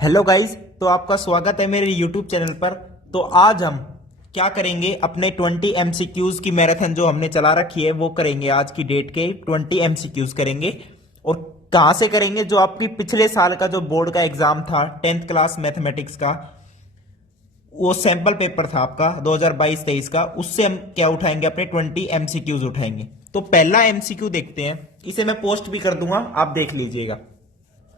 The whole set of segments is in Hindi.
हेलो गाइस, तो आपका स्वागत है मेरे यूट्यूब चैनल पर। तो आज हम क्या करेंगे, अपने 20 एमसीक्यूज की मैराथन जो हमने चला रखी है वो करेंगे। आज की डेट के 20 एमसीक्यूज करेंगे। और कहाँ से करेंगे? जो आपकी पिछले साल का जो बोर्ड का एग्जाम था 10th क्लास मैथमेटिक्स का, वो सैंपल पेपर था आपका 2022-23 का, उससे हम क्या उठाएंगे, अपने 20 एमसीक्यूज उठाएंगे। तो पहला एमसीक्यू देखते हैं, इसे मैं पोस्ट भी कर दूंगा, आप देख लीजिएगा।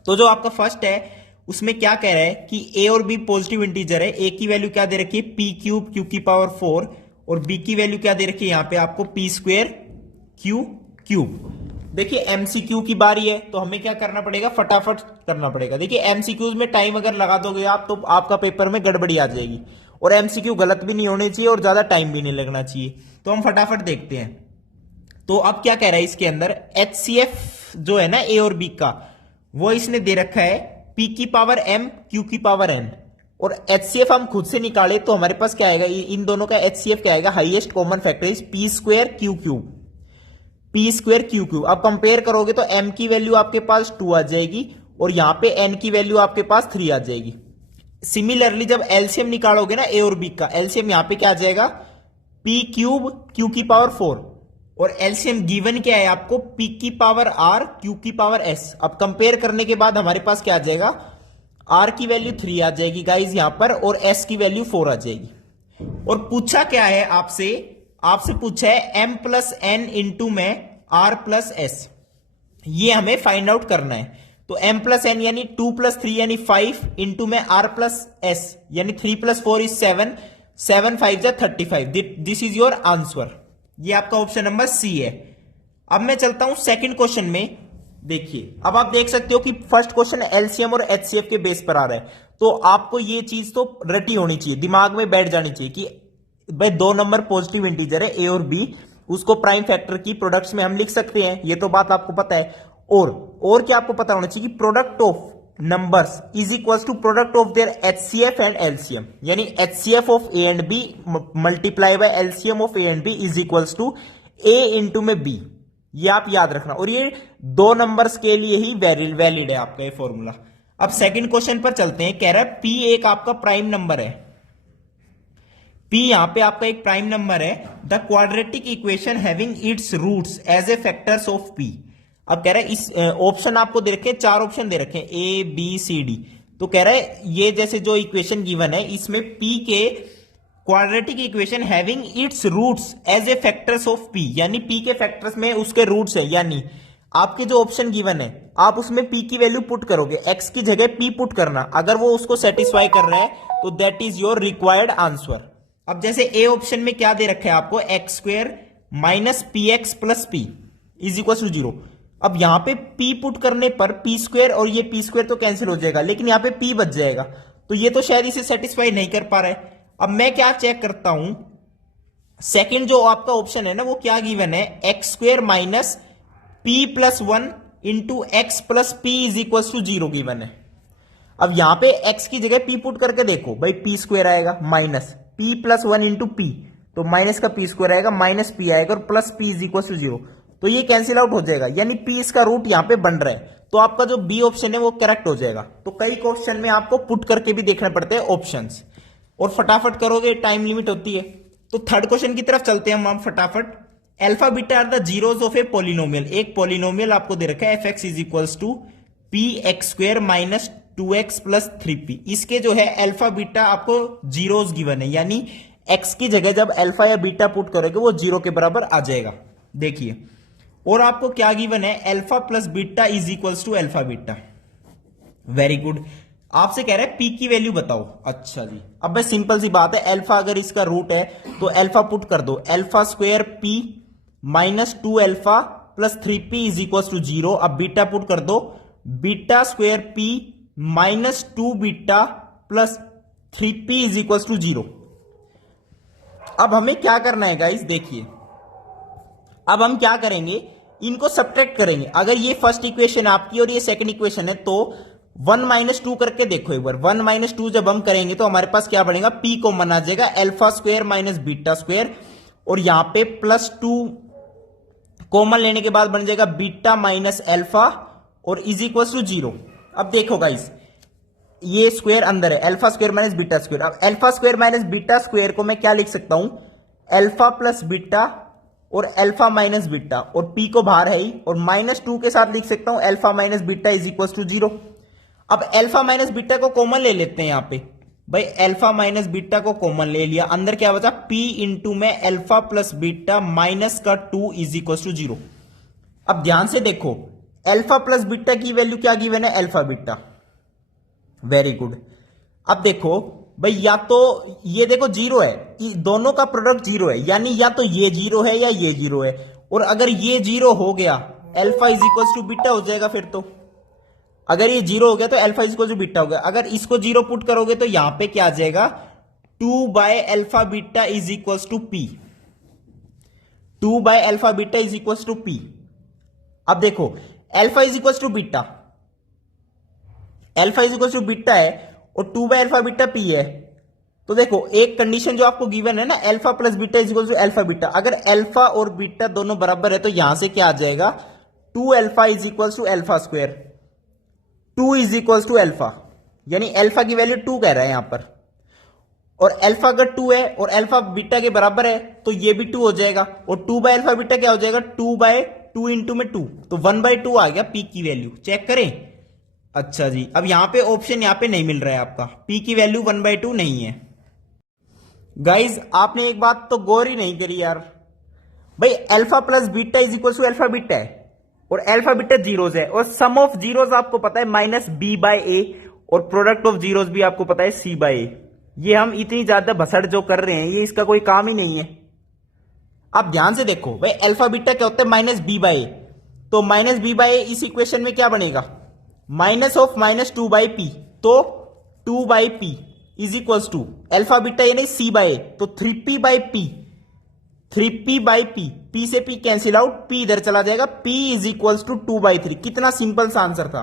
तो जो आपका फर्स्ट है उसमें क्या कह रहा है कि ए और बी पॉजिटिव इंटीजर है। ए की वैल्यू क्या दे रखी है, पी क्यूब क्यू की पावर 4, और बी की वैल्यू क्या दे रखी है यहां पे आपको, पी स्क्वेयर क्यू क्यूब। देखिए एमसीक्यू की बारी है, तो हमें क्या करना पड़ेगा, फटाफट करना पड़ेगा। देखिए एमसीक्यूज में टाइम अगर लगा दोगे आप तो आपका पेपर में गड़बड़ी आ जाएगी, और एमसीक्यू गलत भी नहीं होने चाहिए और ज्यादा टाइम भी नहीं लगना चाहिए। तो हम फटाफट देखते हैं। तो अब क्या कह रहा है इसके अंदर, एचसीएफ जो है ना ए और बी का, वो इसने दे रखा है पी की पावर एम क्यू की पावर एन। और एचसीएफ हम खुद से निकाले तो हमारे पास क्या आएगा, इन दोनों का एचसीएफ क्या आएगा, highest common factor is P square Q cube, P square Q cube. अब कंपेयर करोगे तो एम की वैल्यू आपके पास 2 आ जाएगी और यहां पे एन की वैल्यू आपके पास 3 आ जाएगी। सिमिलरली जब एलसीएम निकालोगे ना ए और बी का, एलसीएम यहां पे क्या आ जाएगा, पी क्यूब क्यू की पावर 4, और एलसीएम गिवन क्या है आपको, पी की पावर आर क्यू की पावर एस। अब कंपेयर करने के बाद हमारे पास क्या आ जाएगा, आर की वैल्यू 3 आ जाएगी गाइज यहां पर, और एस की वैल्यू 4 आ जाएगी। और पूछा क्या है आपसे, आपसे पूछा है एम प्लस एन इंटू में आर प्लस एस, ये हमें फाइंड आउट करना है। तो एम प्लस एन यानी 2 प्लस 3 यानी 5 इंटू में आर प्लस एस यानी 3 प्लस 4 इज 7, 7 5 जा 35। This is your answer. ये आपका ऑप्शन नंबर सी है। अब मैं चलता हूं सेकंड क्वेश्चन में। देखिए अब आप देख सकते हो कि फर्स्ट क्वेश्चन एलसीएम और एचसीएफ के बेस पर आ रहा है, तो आपको ये चीज तो रटी होनी चाहिए, दिमाग में बैठ जानी चाहिए कि भाई 2 नंबर पॉजिटिव इंटीजर है ए और बी, उसको प्राइम फैक्टर की प्रोडक्ट्स में हम लिख सकते हैं, ये तो बात आपको पता है। और क्या आपको पता होना चाहिए कि product of numbers is equals to product of their HCF and LCM, यानी HCF of A and B multiply by LCM of A and B is equals to A into में बी। ये आप याद रखना, और ये 2 नंबर्स के लिए ही वैलिड है आपका ये फॉर्मूला। अब सेकंड क्वेश्चन पर चलते हैं। कह रहा है पी एक आपका प्राइम नंबर है, पी यहां पे आपका एक प्राइम नंबर है, the quadratic equation having its roots as a factors of p. अब कह रहा है इस ऑप्शन आपको दे रखे हैं, 4 ऑप्शन दे रखे हैं ए बी सी डी। तो कह रहा है ये जैसे जो इक्वेशन गिवन है इसमें पी के quadratic equation having its roots as a factors of p, यानी पी के फैक्टर्स में उसके रूट्स है, यानी आपके जो ऑप्शन गिवन है आप उसमें पी की वैल्यू पुट करोगे, एक्स की जगह पी पुट करना, अगर वो उसको सेटिस्फाई कर रहा है तो that is your required answer. अब जैसे ए ऑप्शन में क्या दे रखा है आपको, x square minus p x plus p is equal to 0। अब यहां पे p पुट करने पर पी स्क्वेयर और ये पी स्क्वेयर तो कैंसिल हो जाएगा, लेकिन यहां पे p बच जाएगा, तो ये तो शायद इसे सेटिस्फाई नहीं कर पा रहा है। अब मैं क्या चेक करता हूं, सेकंड जो आपका ऑप्शन है ना वो क्या गिवन है, x square minus p plus 1 into x plus p is equal to 0 given है। अब यहां पे x की जगह p पुट करके देखो भाई, पी स्क्वेयर आएगा minus p plus 1 into p, तो माइनस का पी स्क्वायर आएगा, माइनस पी आएगा, और plus p is equal to 0, तो ये कैंसिल आउट हो जाएगा, यानी पी इसका रूट यहां पे बन रहा है, तो आपका जो बी ऑप्शन है वो करेक्ट हो जाएगा। तो कई क्वेश्चन में आपको पुट करके भी देखना पड़ते हैं ऑप्शंस, और फटाफट करोगे, टाइम लिमिट होती है। तो थर्ड क्वेश्चन की तरफ चलते हैं हम फटाफट। Alpha beta are the zeros of a polynomial, एक पॉलिनोमियल आपको दे रखा है f x is equals to p x square minus 2x plus 3p, इसके जो है अल्फा बीटा आपको जीरोस गिवन है, यानी x की जगह जब अल्फा या बीटा पुट करोगे वो 0 के बराबर आ जाएगा। देखिए और आपको क्या गिवन है, alpha plus beta is equals to alpha beta. Very good. आपसे कह रहा है p की वैल्यू बताओ। अच्छा जी, अब भाई सिंपल सी बात है, अल्फा अगर इसका रूट है तो अल्फा पुट कर दो, alpha square p minus 2 alpha plus 3p is equals to 0। अब बीटा पुट कर दो, beta square p minus 2 beta plus 3p is equal to 0। अब हमें क्या करना है गाइस, देखिए अब हम क्या करेंगे, इनको सब्ट्रैक्ट करेंगे। अगर ये फर्स्ट इक्वेशन आपकी और ये सेकंड इक्वेशन है तो 1 माइनस 2 करके देखो एक बार, 1 माइनस 2 जब हम करेंगे तो हमारे पास क्या बनेगा, p कॉमन आ जाएगा, alpha square minus beta square, और यहां पे प्लस 2 कॉमन लेने के बाद बन जाएगा बीटा माइनस अल्फा और इज इक्वल टू 0। अब देखो गाइस, ये स्क्वायर अंदर है, alpha square minus beta square. अब alpha square minus beta square को मैं क्या लिख सकता हूं, अल्फा प्लस बीटा और अल्फा माइनस बीटा, और पी को बाहर है ही, और -2 के साथ लिख सकता हूं alpha minus beta is equal to 0। अब अल्फा माइनस बीटा को कॉमन ले लेते हैं यहां पे भाई, अल्फा माइनस बीटा को कॉमन ले लिया, अंदर क्या बचा p इंटू में अल्फा प्लस बीटा माइनस का 2 इज इक्वल टू 0। अब ध्यान से देखो, अल्फा प्लस बीटा की वैल्यू क्या गिवन है, अल्फा बीटा, वेरी गुड। अब देखो भाई, या तो ये देखो 0 है, दोनों का प्रोडक्ट 0 है, यानी या तो ये 0 है या ये 0 है, और अगर ये 0 हो गया alpha is equal to beta हो जाएगा। फिर तो अगर ये 0 हो गया तो alpha is equal to beta हो गया। अगर इसको 0 पुट करोगे तो यहां पे क्या आ जाएगा, 2 by alpha beta is equal to p, 2 by alpha beta is equal to p. अब देखो alpha is equal to beta, alpha is equal to beta है और 2 बाय अल्फा बीटा पी है, तो देखो एक कंडीशन जो आपको गिवन है ना, alpha plus beta is equal to alpha beta, अगर अल्फा और बीटा दोनों बराबर है तो यहां से क्या आ जाएगा, 2 alpha is equal to alpha square, 2 is equal to alpha, यानी अल्फा की वैल्यू 2 कह रहा है यहां पर, और अल्फा अगर 2 है और अल्फा बीटा के बराबर है तो ये भी 2 हो जाएगा, और 2 बाय अल्फा बीटा क्या हो जाएगा, 2 बाय 2 इंटू में 2, तो 1/2 आ गया पी की वैल्यू। चेक करें, अच्छा जी। अब यहां पे ऑप्शन यहां पे नहीं मिल रहा है आपका, पी की वैल्यू 1/2 नहीं है। गाइज आपने एक बात तो गौर ही नहीं करी यार, भाई alpha plus beta is equal to alpha beta है, और अल्फा बीटा जीरोज है, और सम ऑफ जीरोज आपको पता है माइनस बी बाय ए, और प्रोडक्ट ऑफ जीरोज भी आपको पता है सी बाय ए। ये हम इतनी ज्यादा भसड़ जो कर रहे हैं ये इसका कोई काम ही नहीं है। आप ध्यान से देखो भाई, अल्फा बीटा क्या होता है, माइनस बी बाय ए, तो माइनस बी बाय ए इस इक्वेशन में क्या बनेगा, माइनस ऑफ -2 बाई पी, तो 2 by p is equals to alpha beta यानी सी बाय, तो 3p by p, 3p by p, p से पी कैंसिल आउट, पी इधर चला जाएगा, p इज इक्वल्स टू 2/3। कितना सिंपल सा आंसर था।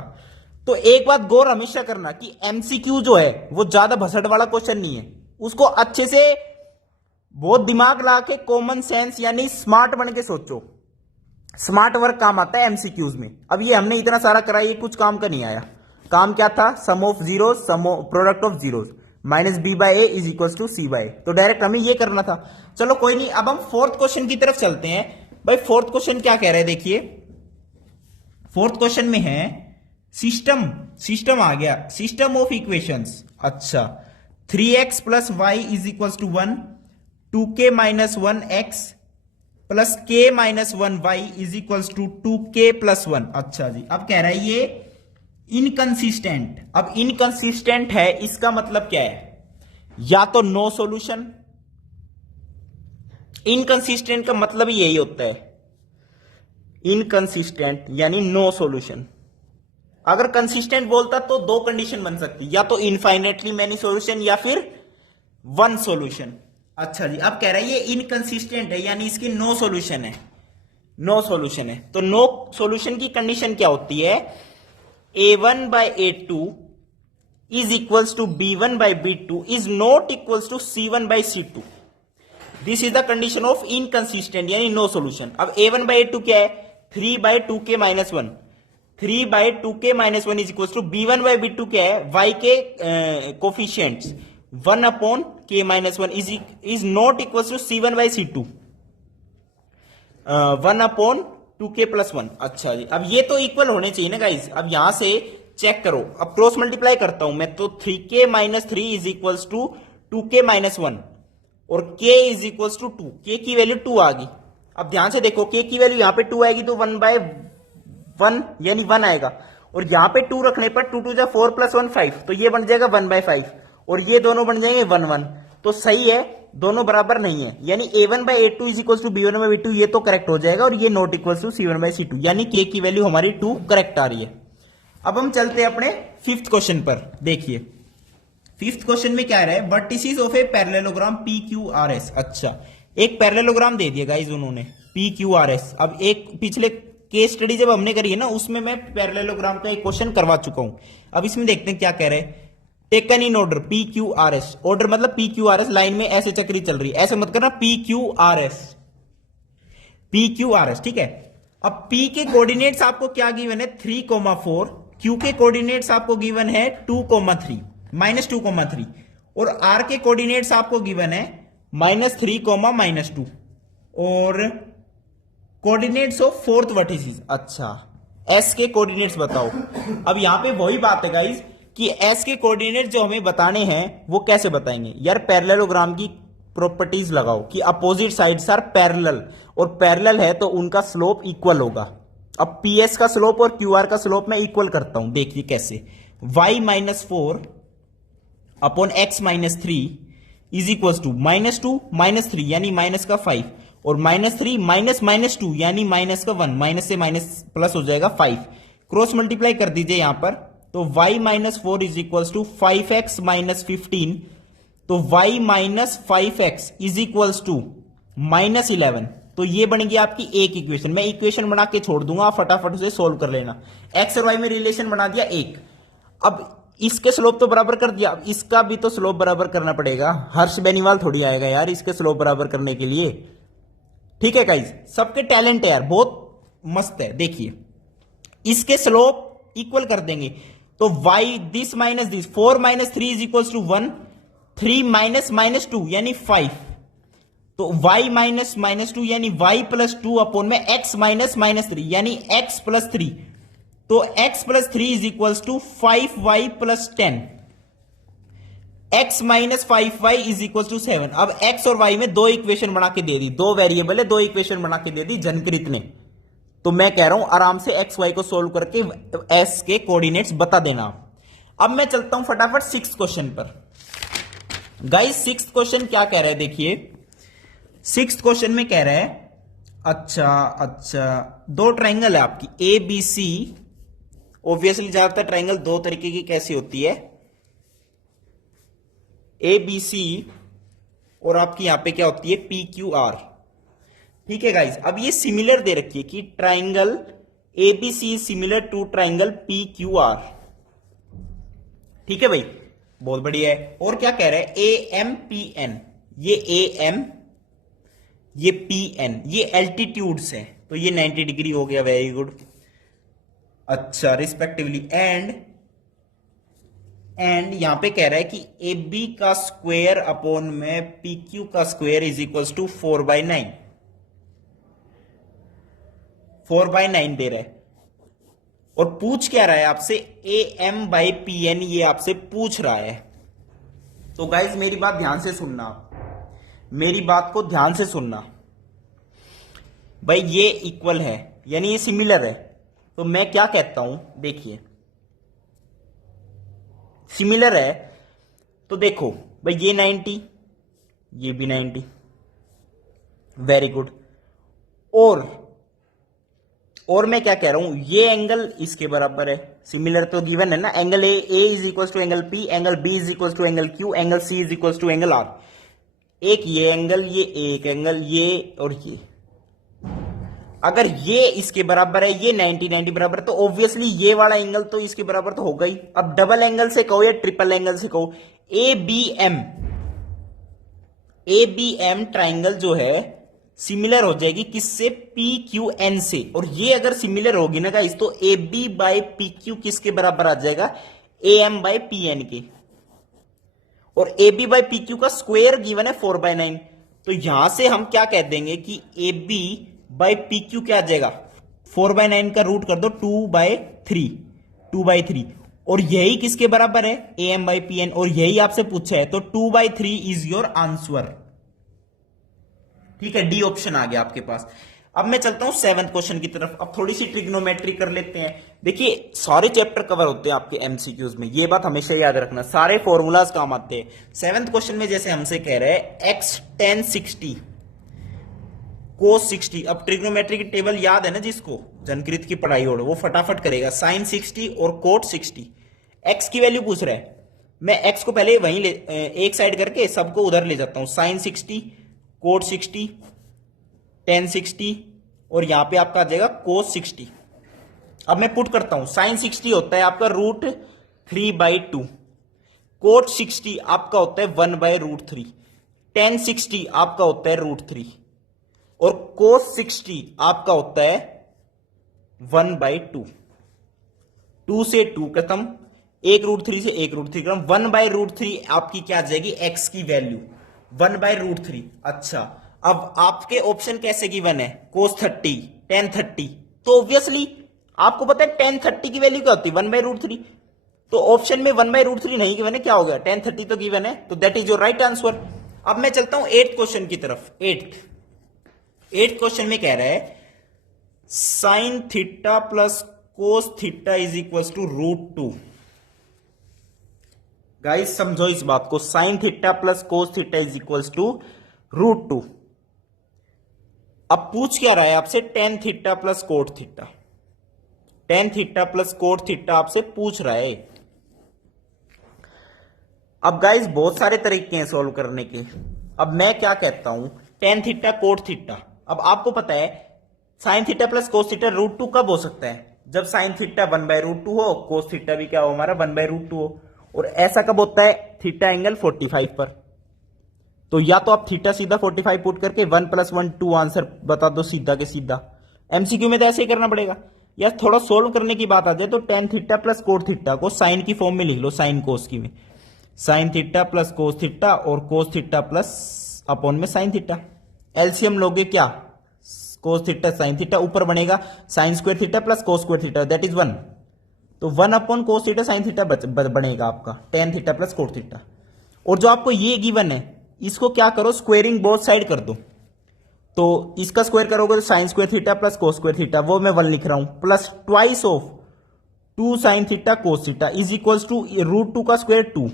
तो एक बात गौर हमेशा करना कि एमसीक्यू जो है वो ज्यादा भसड़ वाला क्वेश्चन नहीं है, उसको अच्छे से बहुत दिमाग ला के कॉमन सेंस यानी स्मार्ट बन के सोचो, स्मार्ट वर्क काम आता है एमसीक्यूज में। अब ये हमने इतना सारा करा, ये कुछ काम का नहीं आया। काम क्या था, sum of zero, product of zeros, minus B by A is equal to C by, तो डायरेक्ट हमें ये करना था। चलो कोई नहीं, अब हम फोर्थ क्वेश्चन की तरफ चलते हैं। भाई फोर्थ क्वेश्चन क्या कह रहे हैं, देखिए फोर्थ क्वेश्चन में है सिस्टम आ गया, सिस्टम ऑफ इक्वेशंस। अच्छा, 3x plus y is equal to 1, 2k minus 1x plus k minus 1y is equal to 2k plus 1। अच्छा जी, अब कह रहा है ये इनकंसिस्टेंट। अब इनकंसिस्टेंट है, इसका मतलब क्या है, या तो नो सॉल्यूशन, इनकंसिस्टेंट का मतलब ही यही होता है, इनकंसिस्टेंट यानी नो सॉल्यूशन। अगर कंसिस्टेंट बोलता तो दो कंडीशन बन सकती, या तो इनफाइनेटली मैनी सॉल्यूशन या फिर वन सॉल्यूशन। अच्छा जी, अब कह रहा है ये इनकंसिस्टेंट है यानी इसकी नो सॉल्यूशन है, नो सॉल्यूशन है। तो नो सॉल्यूशन की कंडीशन क्या होती है, a1 by a2 is equals to b1 by b2 is not equals to c1 by c2। This is the condition of inconsistent यानी नो सॉल्यूशन। अब a1 बाय a2 क्या है, 3 by 2k minus 1, 3 by 2k minus 1 is equals to b1 by b2 क्या है, y के coefficients 1 upon k minus 1 is not equals to c1 by c2, 1 upon 2k plus 1। अच्छा जी, अब ये तो इक्वल होने चाहिए ना गाइज। अब यहां से चेक करो, अब क्रॉस मल्टीप्लाई करता हूं मैं, तो 3k minus 3 is equals to 2k minus 1 और k is equals to 2, k की वैल्यू 2 आ गई। अब ध्यान से देखो, k की वैल्यू यहां पे 2 आएगी तो 1 बाय 1 यानी 1 आएगा, और यहां पे 2 रखने पर 2 2 4 प्लस 1 5, तो ये बन जाएगा 1 बाय 5, और ये दोनों बन जाएंगे 1 1, तो सही है, दोनों बराबर नहीं है, यानी a1 by a2 is equal to b1 by b2 ये तो करेक्ट हो जाएगा, और ये not equal to c1 by c2, यानी k की वैल्यू हमारी 2 करेक्ट आ रही है। अब हम चलते हैं अपने फिफ्थ क्वेश्चन पर। देखिए फिफ्थ क्वेश्चन में क्या रहा है, vertices of a parallelogram PQRS। अच्छा, एक पैरेललोग्राम दे दिया गाइस उन्होंने PQRS। अब एक पिछले केस स्टडी जब हमने करी है ना, उसमें मैं पैरेललोग्राम का एक क्वेश्चन करवा चुका हूं। अब इसमें देखते हैं क्या कह रहे हैं, taken in order PQRS, order मतलब PQRS लाइन में ऐसे चक्री चल रही है, ऐसे मत करना PQRS, ठीक है। अब P के कोऑर्डिनेट्स आपको क्या गिवन है, 3,4, Q के कोऑर्डिनेट्स आपको गिवन है 2,3। -2, 3 और आर के कोऑर्डिनेट्स आपको गिवन है -3, -2 और कोऑर्डिनेट्स ऑफ फोर्थ वर्टिसेस। अच्छा, एस के कोऑर्डिनेट्स बताओ। अब यहां पे वही बात है गाइस कि एस के कोऑर्डिनेट जो हमें बताने हैं वो कैसे बताएंगे यार, पैरेललोग्राम की प्रॉपर्टीज लगाओ कि अपोजिट साइड्स आर पैरेलल, और पैरेलल है तो उनका स्लोप इक्वल होगा। अब पीएस का स्लोप और क्यूआर का स्लोप मैं इक्वल करता हूं, देखिए कैसे। y-4 upon x-3 is equal to -2 -3 यानी माइनस का 5 और -3 -2 यानी माइनस का 1, माइनस से माइनस प्लस हो जाएगा 5। क्रॉस मल्टीप्लाई कर दीजिए यहां पर, तो y-4 is equal to 5x - 15, तो y-5x इज इक्वल टू -11। तो ये बनेगी आपकी एक इक्वेशन। मैं इक्वेशन बना के छोड़ दूंगा, आप फटाफट उसे सोल्व कर लेना। एक्स और वाई में रिलेशन बना दिया एक। अब इसके स्लोप तो बराबर कर दिया, अब इसका भी तो स्लोप बराबर करना पड़ेगा। हर्ष बेनीवाल थोड़ी आएगा यार इसके स्लोप बराबर करने के लिए। ठीक है गाइस, सबके टैलेंट है यार, बहुत मस्त है। देखिए इसके स्लोप इक्वल कर देंगे तो y this minus this, 4 - 3 is equal to 1, 3 -2 यानी 5, तो y -2 यानी y प्लस 2 अपॉन में x -3 यानी x प्लस 3, तो x plus 3 is equal to 5y plus 10, x minus 5y is equal to 7। अब x और y में दो इक्वेशन बना के दे दी, दो वेरिएबल है, दो इक्वेशन बना के दे दी जनकृत ने। तो मैं कह रहा हूं आराम से x y को सोल्व करके s के कोऑर्डिनेट्स बता देना। अब मैं चलता हूं फटाफट 6th क्वेश्चन पर। गाइस 6th क्वेश्चन क्या कह रहा है, देखिए 6th क्वेश्चन में कह रहा है, अच्छा दो ट्राइंगल है आपकी ए बी सी। ऑब्वियसली ज्यादातर ट्राइंगल दो तरीके की कैसी होती है, ए बी सी, और आपकी यहां पे क्या होती है पी क्यू आर। ठीक है गाइस, अब ये सिमिलर दे रखी है कि triangle A B C similar to triangle P Q R. ठीक है भाई, बहुत बढ़िया है। और क्या कह रहा है, ए एम पी एन, ये ए एम ये पी एन, ये एल्टीट्यूड्स है, तो ये 90 डिग्री हो गया, वेरी गुड। अच्छा, रिस्पेक्टिवली एंड यहां पे कह रहा है कि ए बी का स्क्वायर अपॉन में पी क्यू का स्क्वायर इज इक्वल टू 4/9, 4/9 दे रहा है। और पूछ क्या रहा है आपसे, A M by P N, ये आपसे पूछ रहा है। तो गाइज मेरी बात ध्यान से सुनना, मेरी बात को ध्यान से सुनना भाई, ये इक्वल है यानी ये सिमिलर है। तो मैं क्या कहता हूं, देखिए सिमिलर है तो देखो भाई ये 90, ये भी 90, वेरी गुड। और मैं क्या कह रहा हूं, ये एंगल इसके बराबर है, सिमिलर तो गिवन है ना, angle A is equal to angle P, angle B is equal to angle Q, angle C is equal to angle R. एक ये एंगल, ये एक एंगल, ये और ये, अगर ये इसके बराबर है, ये 90 बराबर, तो ऑब्वियसली ये वाला एंगल तो इसके बराबर तो होगा ही। अब डबल एंगल से कहो या ट्रिपल एंगल से कहो, ए बी एम ट्राइंगल जो है सिमिलर हो जाएगी किससे, पी क्यू एन से। और ये अगर सिमिलर होगी ना गाइस, तो A B by P Q किसके बराबर आ जाएगा, A M by P N के। और A B by P Q का स्क्वायर गिवन है 4/9, तो यहां से हम क्या कह देंगे कि A B by P Q क्या आ जाएगा, 4/9 का रूट कर दो 2/3, और यही किसके बराबर है, A M by P N, और यही आपसे पूछा है, तो 2/3 इज योर आंसर। ठीक है, डी ऑप्शन आ गया आपके पास। अब मैं चलता हूं 7th क्वेश्चन की तरफ। अब थोड़ी सी ट्रिग्नोमेट्री कर लेते हैं। देखिए सारे चैप्टर कवर होते हैं आपके एमसीक्यूज में, ये बात हमेशा याद रखना, सारे फॉर्मूलाज काम आते हैं। 7th क्वेश्चन में जैसे हमसे कह रहे हैं x tan 60 cos 60। अब ट्रिग्नोमेट्री की टेबल याद है ना जिसको, जनकृत की पढ़ाई हो, वो फटाफट करेगा। sin 60 और cot 60, x की वैल्यू पूछ रहा है, मैं x को पहले वहीं एक साइड करके सबको उधर ले जाता हूं। sin 60, cot 60, tan 60, और यहां पे आपका आ जाएगा cos 60। अब मैं पुट करता हूं, sin 60 होता है आपका √3/2, cot 60 आपका होता है 1/√3, tan 60 आपका होता है √3, और cos 60 आपका होता है 1/2। 2 से 2 खत्म, 1√3 से 1√3 कम, 1/√3 आपकी क्या आ जाएगी, एक्स की वैल्यू 1/√3। अच्छा, अब आपके ऑप्शन कैसे गिवन है, cos 30, tan 30, तो ऑब्वियसली आपको पता है tan 30 की वैल्यू क्या होती है, 1/√3। तो ऑप्शन में 1/√3 नहीं गिवन है, क्या हो गया, tan 30 तो गिवन है, तो that is your right answer. अब मैं चलता हूं 8th क्वेश्चन की तरफ। 8th क्वेश्चन में कह रहा है sin theta plus cos theta is equal to √2। Guys समझो इस बात को, sin theta plus cos theta is equal to √2। अब पूछ क्या रहा है आपसे, tan theta plus cot theta, tan theta plus cot theta आपसे पूछ रहा है। अब गाइस बहुत सारे तरीके हैं सॉल्व करने के। अब मैं क्या कहता हूं, tan थीटा कोट थीटा, अब आपको पता है sin theta plus cos theta √2 कब हो सकता है, जब sin थीटा 1/√2 हो, cos थीटा भी क्या हो हमारा 1/√2 हो। और ऐसा कब होता है, थीटा एंगल 45 पर। तो या तो आप थीटा सीधा 45 पुट करके 1 + 1 2 आंसर बता दो सीधा के सीधा। एमसीक्यू में तो ऐसे ही करना पड़ेगा। या थोड़ा सोल्व करने की बात आ जाए तो tan theta plus cot theta को साइन की फॉर्म में लिख लो, साइन कोस की में, sine theta plus cos theta और कोस थीटा प्लस अपॉन में साइन थीटा। एलसीएम लोगे क्या, कोस थीटा साइन थीटा, ऊपर बनेगा sign square theta plus cos square theta, that is 1। तो 1 upon cos theta sine theta बनेगा आपका tan theta plus cot theta. और जो आपको ये गिवन है इसको क्या करो, स्क्वेयरिंग बोथ साइड कर दो। तो इसका स्क्वायर करोगे तो sine square theta plus cos square theta, वो मैं 1 लिख रहा हूं, plus twice of 2 sine theta cos theta is equal to √2 का स्क्वायर 2।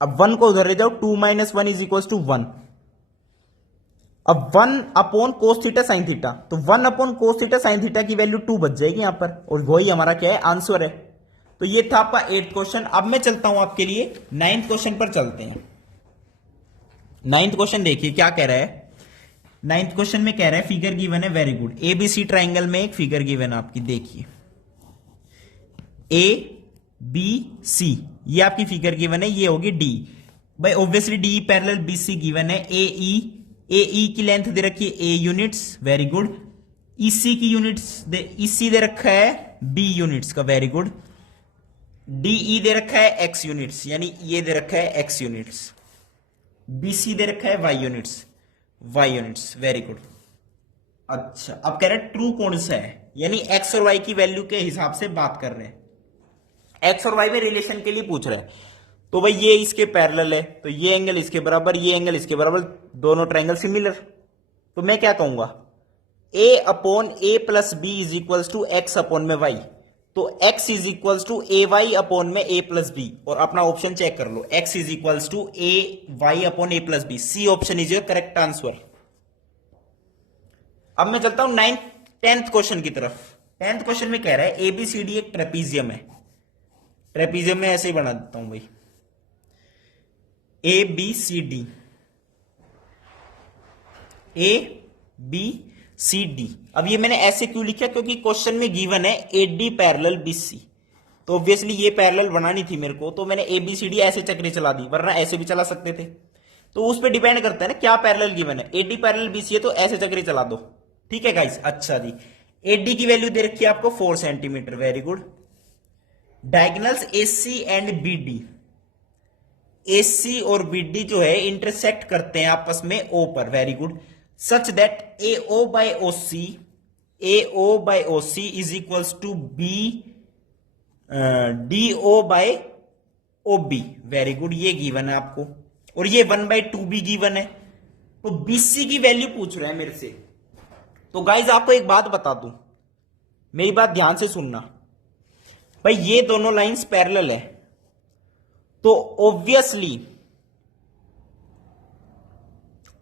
अब 1 को उधर ले जाओ, 2 - 1 इज इक्वल टू 1। अब 1 upon cos theta sine theta, तो 1 upon cos theta sine theta की वैल्यू 2 बच जाएगी यहां पर, और वही हमारा क्या है, आंसर है। तो ये था आपका 8th क्वेश्चन। अब मैं चलता हूं आपके लिए 9th क्वेश्चन पर चलते हैं। 9th क्वेश्चन देखिए क्या कह रहा है। 9th क्वेश्चन में कह रहा है फिगर गिवन है, वेरी गुड, एबीसी ट्राइंगल में एक फिगर गिवन है आपकी, देखिए ए बी सी, ये आपकी फिगर गिवन है, ये होगी डी। भाई obviously D parallel BC given है। ए ई की लेंथ दे रखी है a units, very good. EC की यूनिट्स ईसी दे रखा है बी यूनिट्स का, वेरी गुड। डीई दे रखा है एक्स यूनिट्स, यानी ये दे रखा है एक्स यूनिट्स। बीसी दे रखा है वाई यूनिट्स, वेरी गुड। अच्छा, अब कह रहे हैं ट्रू कौन सा है, यानी एक्स और वाई की वैल्यू के हिसाब से बात कर रहे हैं, एक्स और वाई में रिलेशन के लिए पूछ रहे हैं। तो भाई ये इसके पैरेलल है, तो ये एंगल इसके बराबर, ये एंगल इसके बराबर, दोनों ट्रायंगल सिमिलर। तो मैं क्या कहूंगा, A upon A plus B is equal to X upon में वाई, तो x is equal to A Y upon में ए प्लस बी। और अपना ऑप्शन चेक कर लो, x is equal to A Y upon A plus B, C option is your correct answer. अब मैं चलता हूं 10th क्वेश्चन की तरफ। 10th क्वेश्चन में कह रहा है एबीसीडी एक ट्रेपीजियम है, ट्रेपीजियम में ऐसे ही बना देता हूं भाई, A B C D, A B C D. अब ये मैंने ऐसे क्यों लिखा, क्योंकि क्वेश्चन में गिवन है एडी पैरेलल बीसी, तो ऑब्वियसली ये पैरेलल बनानी थी मेरे को, तो मैंने ए बी सी डी ऐसे चक्री चला दी, वरना ऐसे भी चला सकते थे। तो उस पर डिपेंड करता है ना क्या पैरेलल गिवन है, एडी पैरेलल बीसी है तो ऐसे चक्री चला दो, ठीक है गाइस। अच्छा जी, एडी की वैल्यू दे रखी है आपको 4 centimetre, very good. Diagonals AC and BD, AC और बीडी जो है इंटरसेक्ट करते हैं आपस में ओ पर, very good. Such that AO by OC is equals to B DO by OB, very good, ये गिवन है आपको। और ये 1/2 भी गिवन है। तो BC की वैल्यू पूछ रहे हैं मेरे से। तो गाइज आपको एक बात बता दूं, मेरी बात ध्यान से सुनना भाई, ये दोनों लाइंस पैरेलल है, तो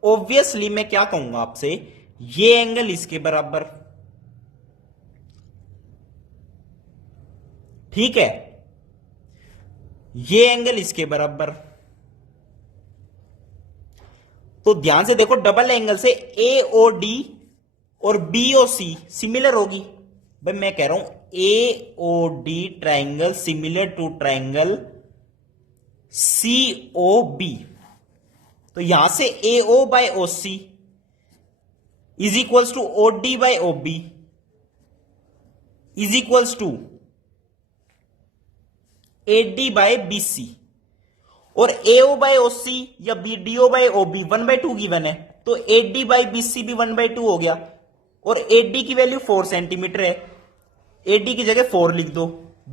ऑब्वियसली मैं क्या कहूंगा आपसे, ये एंगल इसके बराबर, ठीक है, ये एंगल इसके बराबर। तो ध्यान से देखो, डबल एंगल से AOD और BOC सिमिलर होगी। भाई मैं कह रहा हूं AOD triangle similar to triangle COB। तो यहां से AO by OC is equals to OD by OB is equals to AD by BC और AO बाय OC या BDO बाय OB 1/2 गिवन है, तो AD बाय BC भी 1/2 हो गया और AD की वैल्यू 4 सेंटीमीटर है, AD की जगह 4 लिख दो।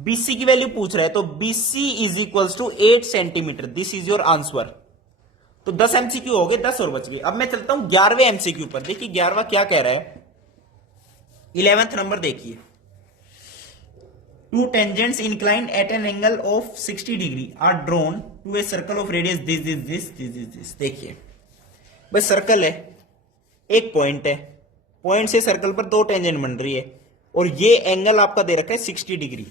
BC की वैल्यू पूछ रहा है तो BC is equals to 8 centimetre. This is your answer. तो 10 MCQ हो गए, 10 और बच गए। अब मैं चलता हूं 11वें MCQ पर। देखिए 11वां क्या कह रहा है। 11th नंबर देखिए, two tangents inclined at an angle of 60 degree are drawn to a circle of radius this. देखिए भाई सर्कल है, एक पॉइंट है, पॉइंट से सर्कल पर दो टेंजेंट बन रही है और ये एंगल आपका दे रखा है 60 डिग्री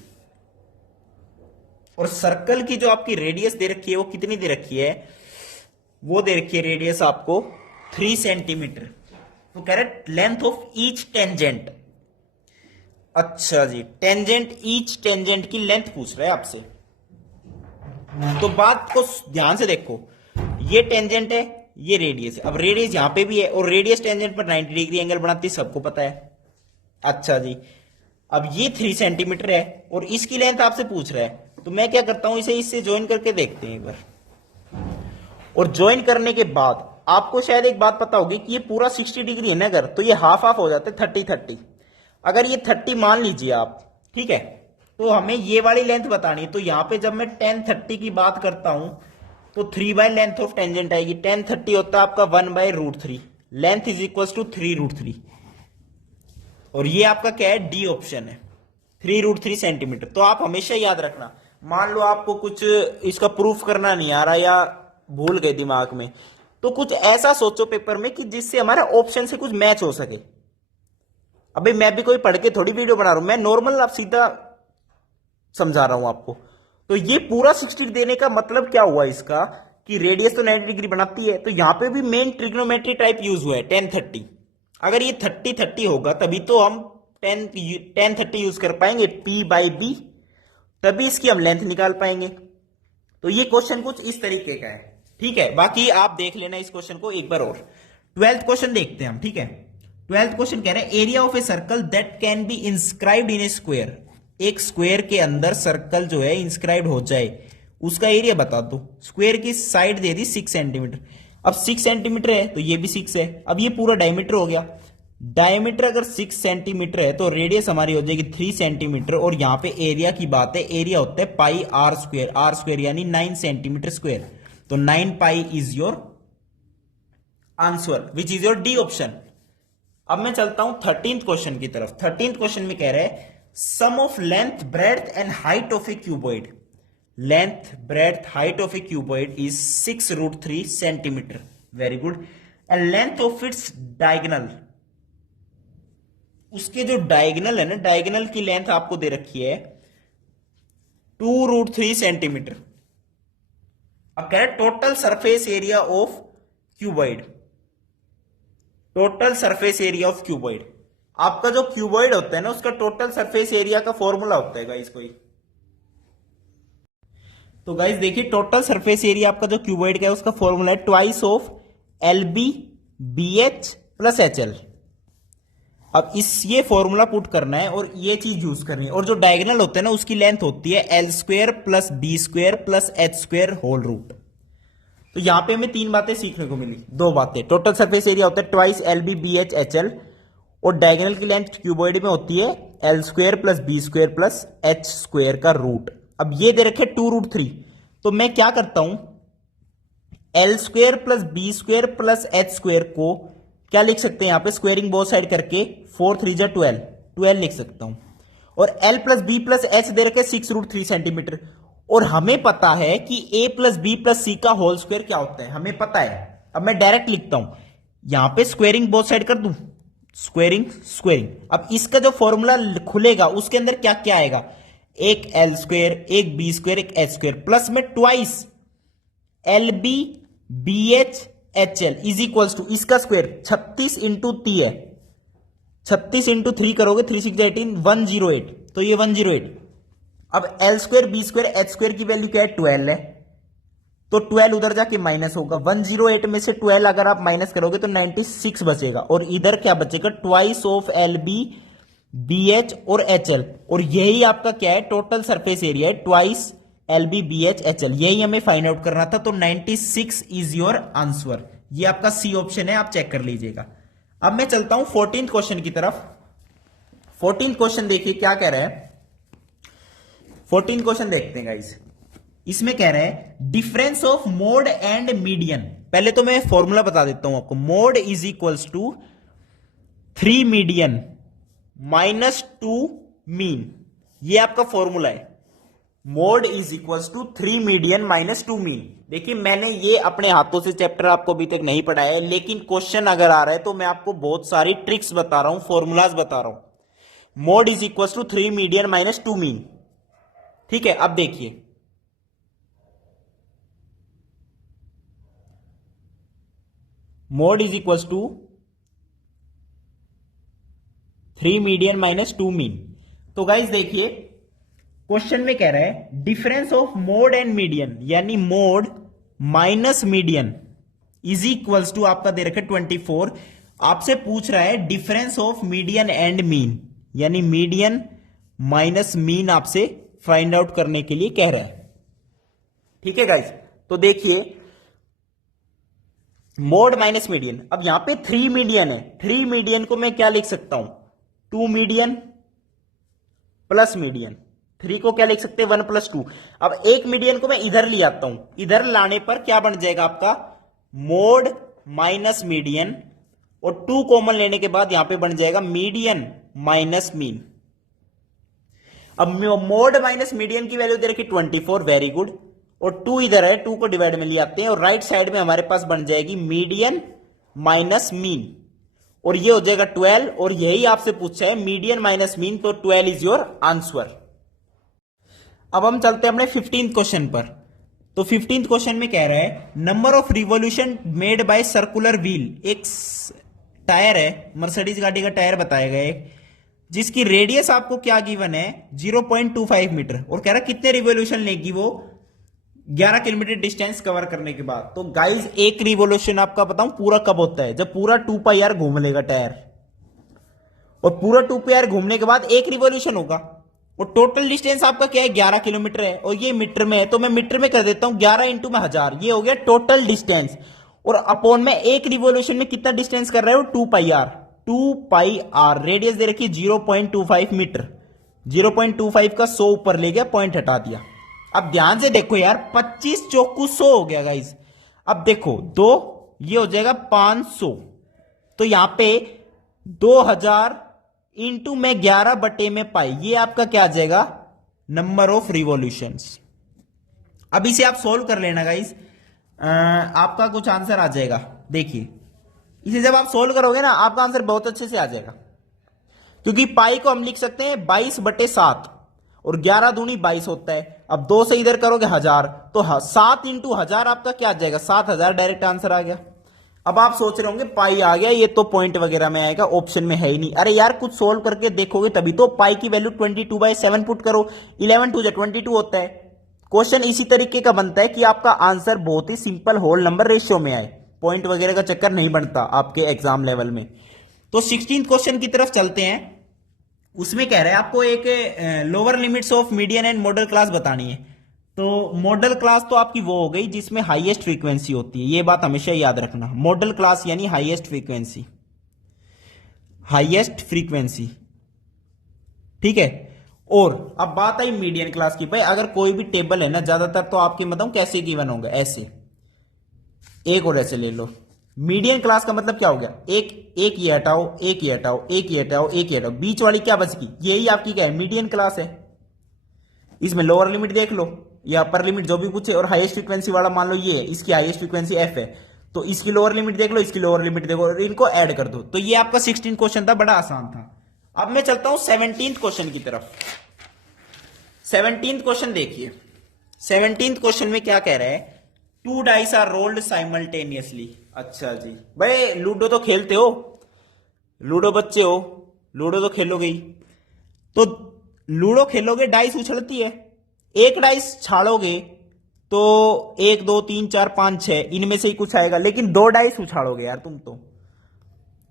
और सर्कल की जो आपकी रेडियस दे रखी है वो कितनी दे रखी है, वो दे रखी है रेडियस आपको 3 सेंटीमीटर। तो कह रहे लेंथ ऑफ ईच टेंजेंट। अच्छा जी, टेंजेंट, ईच टेंजेंट की लेंथ पूछ रहा है आपसे। तो बात को ध्यान से देखो, ये टेंजेंट है, ये रेडियस है। अब रेडियस यहां पे भी है और रेडियस टेंजेंट पर 90 डिग्री एंगल बनाती है, सबको पता है। अच्छा जी, अब ये 3 सेंटीमीटर है और इसकी लेंथ आपसे पूछ रहा है, तो मैं क्या करता हूं, इसे इससे ज्वाइन करके देखते हैं एक बार। और ज्वाइन करने के बाद आपको शायद एक बात पता होगी कि ये पूरा 60 डिग्री है ना, अगर तो ये हाफ हाफ हो जाते 30-30। अगर ये 30 मान लीजिए आप, ठीक है, तो हमें ये वाली लेंथ बतानी है। तो यहां पे जब मैं 10-30 की बात करता हूं तो 3 बाय लेंथ ऑफ टेंजेंट आएगी। 10-30 होता है आपका 1/√3, लेंथ इज इक्वल टू 3√3 और ये आपका क्या है, डी ऑप्शन है, 3√3 सेंटीमीटर। तो आप हमेशा याद रखना, मान लो आपको कुछ इसका प्रूफ करना नहीं आ रहा या भूल गए दिमाग में, तो कुछ ऐसा सोचो पेपर में कि जिससे हमारा ऑप्शन से कुछ मैच हो सके। अभी मैं भी कोई पढ़ के थोड़ी वीडियो बना रहा हूं, मैं नॉर्मल आप सीधा समझा रहा हूं आपको। तो ये पूरा 60 देने का मतलब क्या हुआ इसका, कि रेडियस तो 90 डिग्री बनाती है, तो यहां पे भी मेन ट्रिग्नोमेट्री टाइप यूज हुआ है 10-30। अगर ये 30-30 होगा तभी तो हम 10-30 यूज कर पाएंगे, P/B, तभी इसकी हम लेंथ निकाल पाएंगे। तो ये क्वेश्चन कुछ इस तरीके का है, ठीक है। बाकी आप देख लेना इस क्वेश्चन को एक बार और। 12th क्वेश्चन देखते हैं हम, ठीक है। 12th क्वेश्चन कह रहे हैं area of a circle that can be inscribed in A square. एक स्क्वायर के अंदर सर्कल जो है इंस्क्राइब्ड हो जाए, उसका एरिया बता दो। स्क्वायर की साइड दे दी 6 सेंटीमीटर। अब 6 सेंटीमीटर है तो ये भी 6 है। अब ये पूरा डायमीटर हो गया। डायमीटर अगर 6 सेंटीमीटर है तो रेडियस हमारी हो जाएगी 3 सेंटीमीटर और यहां पे एरिया की बात है, एरिया होता है पाई आर स्क्वायर, आर स्क्वायर यानी 9 सेंटीमीटर स्क्वायर। तो 9 pi is your answer, which is your D option. अब मैं चलता हूं 13th क्वेश्चन की तरफ। 13th क्वेश्चन में कह रहा है sum of length, breadth and height of a cuboid. Length, breadth, height of a cuboid is 6√3 centimetre. Very good. And length of its diagonal, उसके जो डायगोनल है ना, डायगोनल की लेंथ आपको दे रखी है 2√3 सेंटीमीटर। अब कह रहे total surface area of cuboid, total surface area of cuboid. आपका जो क्यूबॉइड होता है ना, उसका टोटल सरफेस एरिया का फॉर्मूला होता है गाइस कोई। तो गाइस देखिए, टोटल सरफेस एरिया आपका जो क्यूबॉइड का है उसका फॉर्मूला है twice of LB BH plus HL। अब ये फॉर्मूला पुट करना है और ये चीज यूज करनी है। और जो डायगोनल होता है ना, उसकी लेंथ होती है L² plus B² plus H² whole root. तो यहां पे हमें 3 बातें सीखने को मिली, 2 बातें। टोटल सरफेस एरिया होता है ट्वाइस LB BH HL और डायगोनल की लेंथ क्यूबॉइड में होती है L² plus B² plus H² का रूट। अब ये दे रखे 2√3, तो मैं क्या करता हूं, L² plus B² plus H² को क्या लिख सकते हैं यहां पे, स्क्वेयरिंग बोथ साइड करके 4×3 = 12 लिख सकता हूं। और L plus B plus H दे रखे 6√3 सेंटीमीटर। और हमें पता है कि A plus B plus C का होल स्क्वायर क्या होता है, हमें पता है। अब मैं डायरेक्ट लिखता हूं, यहां पे स्क्वेयरिंग बोथ साइड कर दूं, स्क्वेयरिंग स्क्वेयरिंग। अब इसका जो फॉर्मूला खुलेगा उसके अंदर क्या क्या आएगा, एक L², एक B², एक H² प्लस में twice LB BH HL is equals to इसका स्क्वायर 36 इंटू 3 है, 36 इंटू 3 करोगे 3 6 18 108, तो ये 108। अब L² B² H² की वैल्यू क्या है, 12 है, तो 12 उधर जाके माइनस होगा। 108 में से 12 अगर आप माइनस करोगे तो 96 बचेगा। और इधर क्या बचेगा, ट्वाइस ऑफ LB BH और HL। और यही आपका क्या है, टोटल सरफेस एरिया है, ट्वाइस LbBH HL, यही हमें फाइंड आउट करना था। तो 96 इज योर आंसर। ये आपका सी ऑप्शन है, आप चेक कर लीजिएगा। अब मैं चलता हूं 14th क्वेश्चन की तरफ। 14th क्वेश्चन देखिए क्या कह रहा है। 14th क्वेश्चन देखते हैं गाइस। इसमें कह रहा है difference of mode and median. पहले तो मैं फॉर्मूला बता देता हूं आपको। Mode is equals to 3 median minus 2 mean, ये आपका फॉर्मूला है। Mode is equals to 3 median minus 2 mean. देखिए मैंने ये अपने हाथों से चैप्टर आपको अभी तक नहीं पढ़ाया है, लेकिन क्वेश्चन अगर आ रहा है तो मैं आपको बहुत सारी ट्रिक्स बता रहा हूं, फॉर्मूलाज बता रहा हूं। Mode is equals to 3 median minus 2 mean. ठीक है, अब देखिए mode is equals to 3 median minus 2 mean. तो गाइज देखिए क्वेश्चन में कह रहा है difference of mode and median, यानी mode minus median is equals to आपका दे रखा है 24। आपसे पूछ रहा है difference of median and mean, यानी मीडियन माइनस मीन आपसे फाइंड आउट करने के लिए कह रहा है। ठीक है गाइज, तो देखिए मोड माइनस मीडियन, अब यहां पे 3 मीडियन है। 3 मीडियन को मैं क्या लिख सकता हूं, 2 मीडियन प्लस मीडियन। 3 को क्या लिख सकते हैं, 1 प्लस 2। अब एक मीडियन को मैं इधर ले आता हूं, इधर लाने पर क्या बन जाएगा आपका मोड माइनस मीडियन, और 2 कॉमन लेने के बाद यहां पे बन जाएगा मीडियन माइनस मीन। अब मोड माइनस मीडियन की वैल्यू दे रखी 24, वेरी गुड, और 2 इधर है, 2 को डिवाइड में ले आते हैं और राइट साइड में हमारे पास बन जाएगी मीडियन माइनस मीन, और ये हो जाएगा 12, और यही आपसे पूछा है मीडियन माइनस मीन, तो 12 इज योर आंसर। अब हम चलते हैं अपने 15th क्वेश्चन पर। तो 15th क्वेश्चन में कह रहा है number of revolution made by circular wheel. एक टायर है, मर्सिडीज गाड़ी का टायर बताया गया है, जिसकी रेडियस आपको क्या गिवन है 0.25 मीटर, और कह रहा है कितने रिवॉल्यूशन लेगी वो 11 किलोमीटर डिस्टेंस कवर करने के बाद। तो गाइज एक रिवॉल्यूशन आपका बताऊं पूरा कब होता है, जब पूरा 2 पाई आर घूम लेगा टायर, और पूरा 2 पाई आर घूमने के बाद एक रिवॉल्यूशन होगा, और टोटल डिस्टेंस आपका क्या है 11 किलोमीटर है, और ये मीटर में है, तो मैं मीटर में कर देता हूं 11 इंटू में 1000, ये हो गया टोटल डिस्टेंस, और अपॉन में एक रिवॉल्यूशन में कितना डिस्टेंस कर रहा है वो 2 पाई आर। 2 पाई आर रेडियस दे रखी 0.25 मीटर, 0.25 का 100 ऊपर ले गया, पॉइंट हटा दिया। अब ध्यान से देखो यार, 25 चौकू 100 हो गया गाइज। अब देखो 2, ये हो जाएगा 500, तो यहां पे 2000 इंटू में 11 बटे में पाई, ये आपका क्या आ जाएगा नंबर ऑफ रिवॉल्यूशंस। अब इसे आप सोल्व कर लेना गाइज, आपका कुछ आंसर आ जाएगा। देखिए इसे जब आप सोल्व करोगे ना आपका आंसर बहुत अच्छे से आ जाएगा, क्योंकि पाई को हम लिख सकते हैं 22 बटे 7, और 11 दूनी 22 होता है। अब 2 से इधर करोगे 1000, तो 7 इंटू 1000 आपका क्या आ जाएगा 7000, डायरेक्ट आंसर आ गया। अब आप सोच रहे होंगे पाई आ गया, ये तो पॉइंट वगैरह में आएगा, ऑप्शन में है ही नहीं। अरे यार कुछ सोल्व करके देखोगे तभी तो। पाई की वैल्यू 22/7 पुट करो, 11 2 22 होता है। क्वेश्चन इसी तरीके का बनता है कि आपका आंसर बहुत ही सिंपल होल नंबर रेशियो में आए, पॉइंट वगैरह का चक्कर नहीं बनता आपके एग्जाम लेवल में। तो 16th क्वेश्चन की तरफ चलते हैं। उसमें कह रहे हैं आपको एक lower limits of median and model class बतानी है। तो मॉडल क्लास तो आपकी वो हो गई जिसमें हाईएस्ट फ्रीक्वेंसी होती है, ये बात हमेशा याद रखना। मॉडल क्लास यानी हाईएस्ट फ्रीक्वेंसी, हाईएस्ट फ्रीक्वेंसी, ठीक है। और अब बात आई मीडियन क्लास की। भाई अगर कोई भी टेबल है ना, ज्यादातर तो आपके मतलब कैसे गिवन होगा, ऐसे एक और ऐसे ले लो। मीडियन क्लास का मतलब क्या हो गया, एक ये हटाओ, एक ये हटाओ, एक ये हटाओ, एक ये हटाओ, बीच वाली क्या बच गई, यही आपकी क्या है मीडियन क्लास है। इसमें लोअर लिमिट देख लो या अपर लिमिट जो भी पूछे, और हाईएस्ट फ्रीक्वेंसी वाला मान लो ये है, इसकी हाईएस्ट फ्रीक्वेंसी एफ है, तो इसकी लोअर लिमिट देख लो, इसकी लोअर लिमिट देखो, और इनको ऐड कर दो। तो ये आपका 16 क्वेश्चन था, बड़ा आसान था। अब मैं चलता हूं 17th क्वेश्चन की तरफ। 17th क्वेश्चन देखिए। 17th क्वेश्चन में क्या कह रहा है, 2 डाइस आर रोल्ड साइमल्टेनियसली। अच्छा जी, भाई लूडो तो खेलते हो, लूडो बच्चे हो, लूडो तो खेलोगे ही। तो लूडो खेलोगे, डाइस उछलती है, एक डाइस छाड़ोगे तो 1 2 3 4 5 6 इनमें से ही कुछ आएगा, लेकिन 2 डाइस उछाड़ोगे यार तुम तो,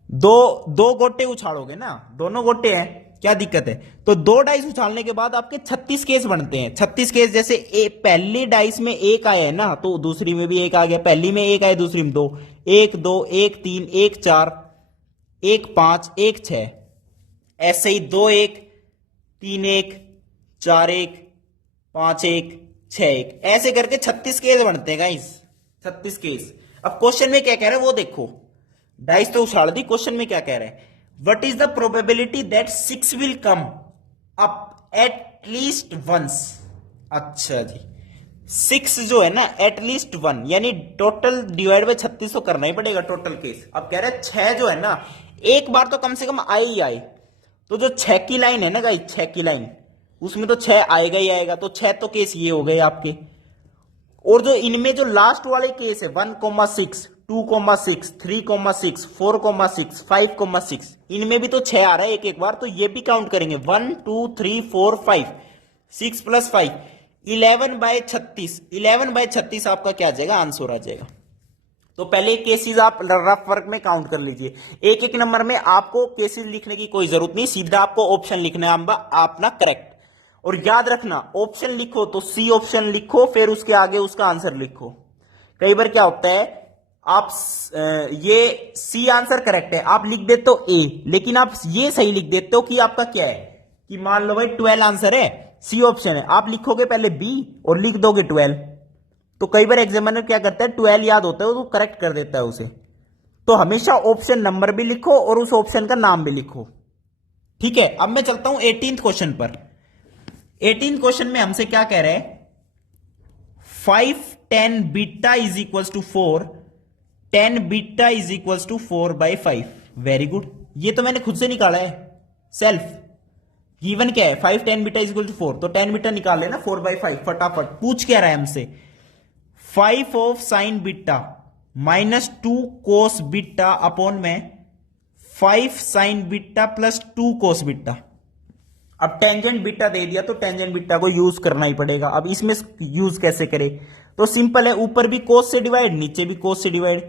दो गोटे उछाड़ोगे ना, दोनों गोटे हैं क्या दिक्कत है? तो दो डाइस उछालने के बाद आपके 36 केस बनते हैं। 36 केस जैसे पहली डाइस में एक आया है ना, तो दूसरी में भी एक आ गया, पहली में एक आया, दूसरी में दो, एक दो, एक तीन, एक चार, एक पांच, एक छह, ऐसे ही दो एक, तीन एक, चार एक, पांच एक, छह एक, ऐसे करके 36 केस बनते हैं गाइस, 36 केस। अब क्वेश्चन में क्या कह रहा है वो देखो, डाइस तो उछाल दी, क्वेश्चन में क्या कह रहा है, what is the probability that 6 will come up at least once. अच्छा जी, 6 जो है ना एटलीस्ट वन, यानी टोटल डिवाइड बाय 36 तो करना ही पड़ेगा टोटल केस। अब कह रहे हैं 6 जो है ना एक बार तो कम से कम आए ही आए, तो जो 6 की लाइन है ना गाइस, 6 की लाइन, उसमें तो 6 आएगा ही आएगा, तो 6 तो केस ये हो गए आपके। और जो इनमें जो लास्ट वाले केस है 1,6, 2,6, 3,6, 4,6, 5,6, इनमें भी तो 6 आ रहा है एक एक बार, तो ये भी काउंट करेंगे 1 2 3 4 5, 6 + 5, 11/36, 11/36 आपका क्या आ जाएगा, आंसर आ जाएगा। तो पहले केसेस आप रफ वर्क में काउंट कर लीजिए, एक एक नंबर में आपको केसेस लिखने की कोई जरूरत नहीं, सीधा आपको ऑप्शन लिखना है अपना करेक्ट। और याद रखना ऑप्शन लिखो तो सी ऑप्शन लिखो, फिर उसके आगे उसका आंसर लिखो। कई बार क्या होता है, आप ये सी आंसर करेक्ट है, आप लिख देते हो ए, लेकिन आप ये सही लिख देते हो कि आपका क्या है, कि मान लो भाई 12 आंसर है, सी ऑप्शन है, आप लिखोगे पहले बी और लिख दोगे 12। तो कई बार एग्जामिनर क्या करता है, 12 याद होता है तो करेक्ट कर देता है उसे। तो हमेशा ऑप्शन नंबर भी लिखो और उस ऑप्शन का नाम भी लिखो, ठीक है। अब मैं चलता हूं 18th क्वेश्चन पर। 18th क्वेश्चन में हमसे क्या कह रहे हैं, 5 10 beta is equal to 4, 10 beta is equal to 4/5। Very good, ये तो मैंने खुद से निकाला है सेल्फ। गिवन क्या है, 5 10 बीटा इज इक्वल टू 4, तो 10 बीटा निकाल लेना 4/5 फटाफट। पूछ क्या रहा है हमसे, 5 of sine beta -2 cos beta upon में 5 sign beta plus 2 cos beta. अब टेंजेंट बीटा दे दिया तो टेंजेंट बीटा को यूज करना ही पड़ेगा। अब इसमें यूज कैसे करें, तो सिंपल है, ऊपर भी कोस से डिवाइड, नीचे भी कोस से डिवाइड।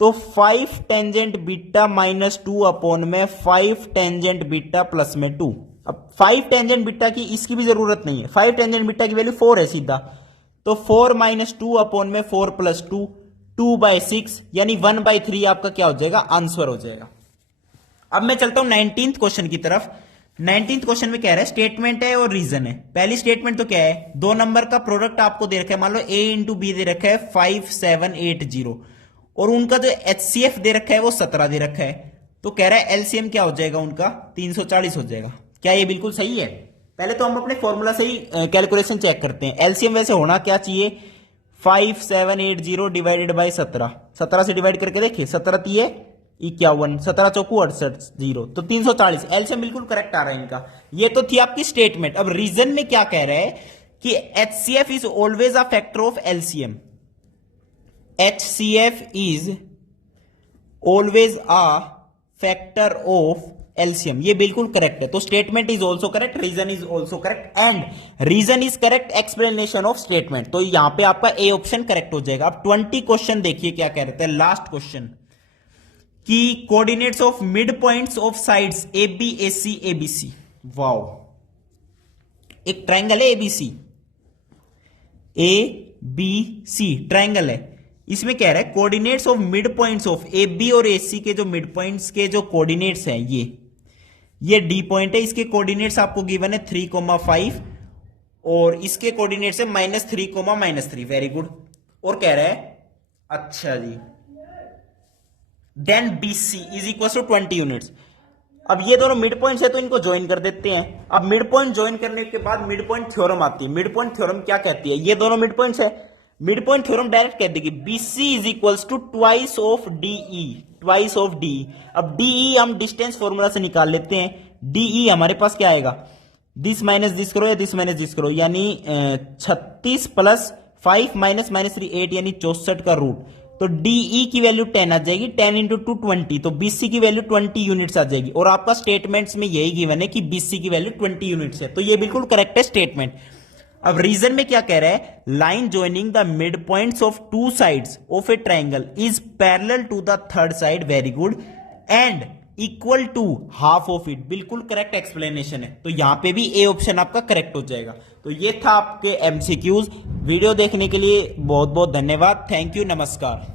तो 5 टेंजेंट बीटा -2 अपॉन में 5 टेंजेंट बीटा प्लस में 2। अब 5 टेंजेंट बीटा की इसकी भी जरूरत नहीं है, 5 टेंजेंट बीटा की वैल्यू 4 है सीधा, तो 4 - 2 अपॉन में 4 + 2, 2/6, यानी 1/3 आपका क्या हो जाएगा, आंसर हो जाएगा। अब मैं चलता हूं 19th क्वेश्चन की तरफ। 19th क्वेश्चन में कह रहा है स्टेटमेंट है और रीजन है। पहली स्टेटमेंट तो क्या है, दो नंबर का प्रोडक्ट आपको दे रखा है, मान लो a × b दे रखा है 5780, और उनका जो HCF दे रखा है वो 17 दे रखा है। तो कह रहा है LCM क्या हो जाएगा उनका, 340 हो जाएगा। क्या ये बिल्कुल सही है? पहले तो हम अपने फॉर्मूला से ही कैलकुलेशन चेक करते हैं। LCM वैसे होना क्या चाहिए, 5780 डिवाइडेड बाई 17, 17 से डिवाइड करके देखिए, 17 × 51, 17 × 4 = 68, तो 340। एलसीएम बिल्कुल करेक्ट आ रहा है इनका। ये तो थी आपकी स्टेटमेंट। अब रीजन में क्या कह रहा है कि HCF is always a factor of LCM, HCF is always a factor of LCM, ये बिल्कुल करेक्ट है। तो statement is also correct, reason is also correct, and reason is correct explanation of statement. तो यहां पे आपका ए ऑप्शन करेक्ट हो जाएगा। अब 20 क्वेश्चन देखिए क्या कह रहे थे, लास्ट क्वेश्चन, कि coordinates of mid points of sides AB AC ABC। Wow, एक ट्रायंगल है ABC, ABC ट्रायंगल है। इसमें कह रहा है coordinates of mid points of AB और AC के जो मिड पॉइंट्स के जो कोऑर्डिनेट्स हैं, ये D पॉइंट है, इसके कोऑर्डिनेट्स आपको गिवन है 3,5 और इसके कोऑर्डिनेट्स है -3,-3। Very good. और कह रहा है अच्छा जी, then BC is equal to 20 units. अब ये दोनों मिड पॉइंट्स है तो इनको ज्वाइन कर देते हैं। अब मिड पॉइंट ज्वाइन करने के बाद मिड पॉइंट थ्योरम आती है। मिड पॉइंट थ्योरम क्या कहती है, ये दोनों मिड पॉइंट्स है, मिड पॉइंट थ्योरम डायरेक्ट कह देगी BC is equal to twice of DE, twice of DE। अब DE हम डिस्टेंस फॉर्मूला से निकाल लेते हैं। DE हमारे पास क्या आएगा, दिस माइनस दिस करो या दिस माइनस दिस करो, यानी 36 + 5 - -3 8, यानी 64 का रूट। तो DE की वैल्यू 10 आ जाएगी, 10 × 2 20, तो BC की वैल्यू 20 यूनिट्स आ जाएगी। और आपका स्टेटमेंट्स में यही गिवन है कि BC की वैल्यू 20 यूनिट्स है, तो ये बिल्कुल करेक्ट है स्टेटमेंट। अब रीजन में क्या कह रहा है, line joining the mid points of 2 sides of a triangle is parallel to the third side, very good, and equal to half of it, बिल्कुल करेक्ट एक्सप्लेनेशन है। तो यहां पे भी ए ऑप्शन आपका करेक्ट हो जाएगा। तो ये था आपके एमसीक्यूज। वीडियो देखने के लिए बहुत बहुत धन्यवाद। थैंक यू, नमस्कार।